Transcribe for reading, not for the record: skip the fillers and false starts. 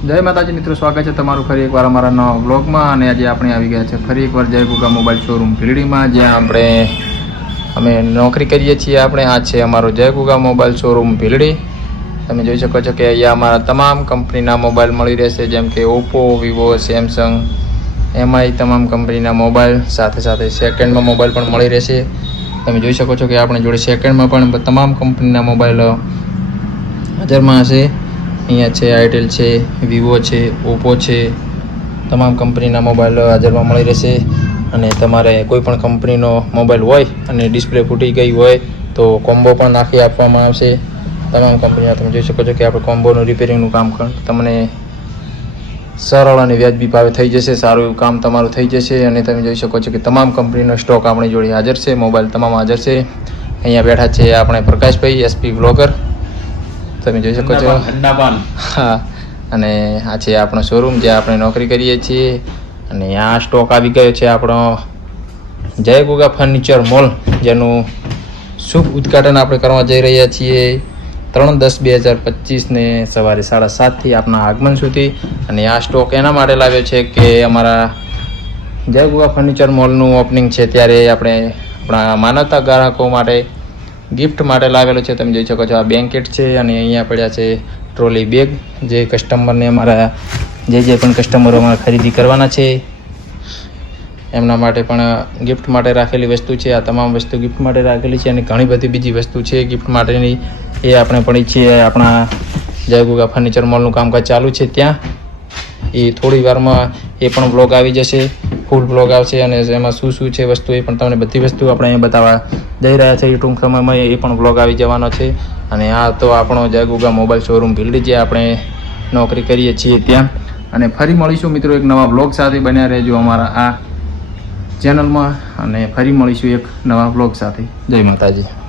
જય માતાજી મિત્રો, સ્વાગત છે તમારું ફરી એકવાર અમારા નવા બ્લોગમાં. અને આજે આપણે આવી ગયા છે ફરી એકવાર જય ગુગા મોબાઈલ શોરૂમ ભીલડીમાં, જ્યાં અમે નોકરી કરીએ છીએ. આ છે અમારો જય ગુગા મોબાઈલ શોરૂમ ભીલડી. તમે જોઈ શકો છો કે અહીંયા અમારા તમામ કંપનીના મોબાઈલ મળી રહેશે, જેમ કે ઓપ્પો, વિવો, સેમસંગ, એમઆઈ, તમામ કંપનીના મોબાઈલ, સાથે સાથે સેકન્ડમાં મોબાઈલ પણ મળી રહેશે. તમે જોઈ શકો છો કે આપણી જોડે સેકન્ડમાં પણ તમામ કંપનીના મોબાઈલ હાજરમાં હશે. અહીંયા છે આઈટેલ છે, વિવો છે, ઓપ્પો છે, તમામ કંપનીના મોબાઈલ હાજરમાં મળી રહેશે. અને તમારે કોઈ પણ કંપનીનો મોબાઈલ હોય અને ડિસ્પ્લે ફૂટી ગઈ હોય તો કોમ્બો પણ નાખી આપવામાં આવશે. તમામ કંપનીના તમે જોઈ શકો છો કે આપણે કોમ્બોનું રિપેરિંગનું કામ તમને સરળ અને વ્યાજબી ભાવે થઈ જશે. સારું એવું કામ તમારું થઈ જશે. અને તમે જોઈ શકો છો કે તમામ કંપનીનો સ્ટોક આપણી જોડે હાજર છે, મોબાઈલ તમામ હાજર છે. અહીંયા બેઠા છે આપણે પ્રકાશભાઈ, એસપી બ્લોગર, તમે જોઈ શકો છો. હા, અને આ છે આપણો શોરૂમ જ્યાં આપણે નોકરી કરીએ છીએ. અને આ સ્ટોક આવી ગયો છે આપણો જય ગુગા ફર્નિચર મોલ, જેનું શુભ ઉદ્ઘાટન આપણે કરવા જઈ રહ્યા છીએ 3/10/2025 ને સવારે 7:30 આપણા આગમન સુધી. અને આ સ્ટોક એના માટે લાવ્યો છે કે અમારા જય ગુગા ફર્નિચર મોલનું ઓપનિંગ છે, ત્યારે આપણે આપણા માનવતા ગ્રાહકો માટે ગિફ્ટ માટે લાવેલો છે. તમે જોઈ શકો છો આ બ્લેન્કેટ છે, અને અહીંયા પડ્યા છે ટ્રોલી બેગ, જે કસ્ટમરને અમારા જે પણ કસ્ટમરો અમારે ખરીદી કરવાના છે એમના માટે પણ ગિફ્ટ માટે રાખેલી વસ્તુ છે. આ તમામ વસ્તુ ગિફ્ટ માટે રાખેલી છે. અને ઘણી બધી બીજી વસ્તુ છે ગિફ્ટ માટેની, એ આપણે પડી છીએ આપણા જય ગુગા ફર્નિચર મોલનું કામકાજ ચાલુ છે ત્યાં. એ થોડી વારમાં એ પણ બ્લોગ આવી જશે, ફૂલ બ્લોગ આવશે. અને એમાં શું છે વસ્તુ, એ પણ તમને બધી વસ્તુ આપણે અહીંયા બતાવવા જઈ રહ્યા છે. ટૂંક સમયમાં એ પણ બ્લોગ આવી જવાનો છે. અને આ તો આપણો જય ગુગા મોબાઈલ શોરૂમ ભીલડી, જે આપણે નોકરી કરીએ છીએ ત્યાં. અને ફરી મળીશું મિત્રો એક નવા બ્લોગ સાથે. બન્યા રહેજો અમારા આ ચેનલમાં, અને ફરી મળીશું એક નવા બ્લોગ સાથે. જય માતાજી.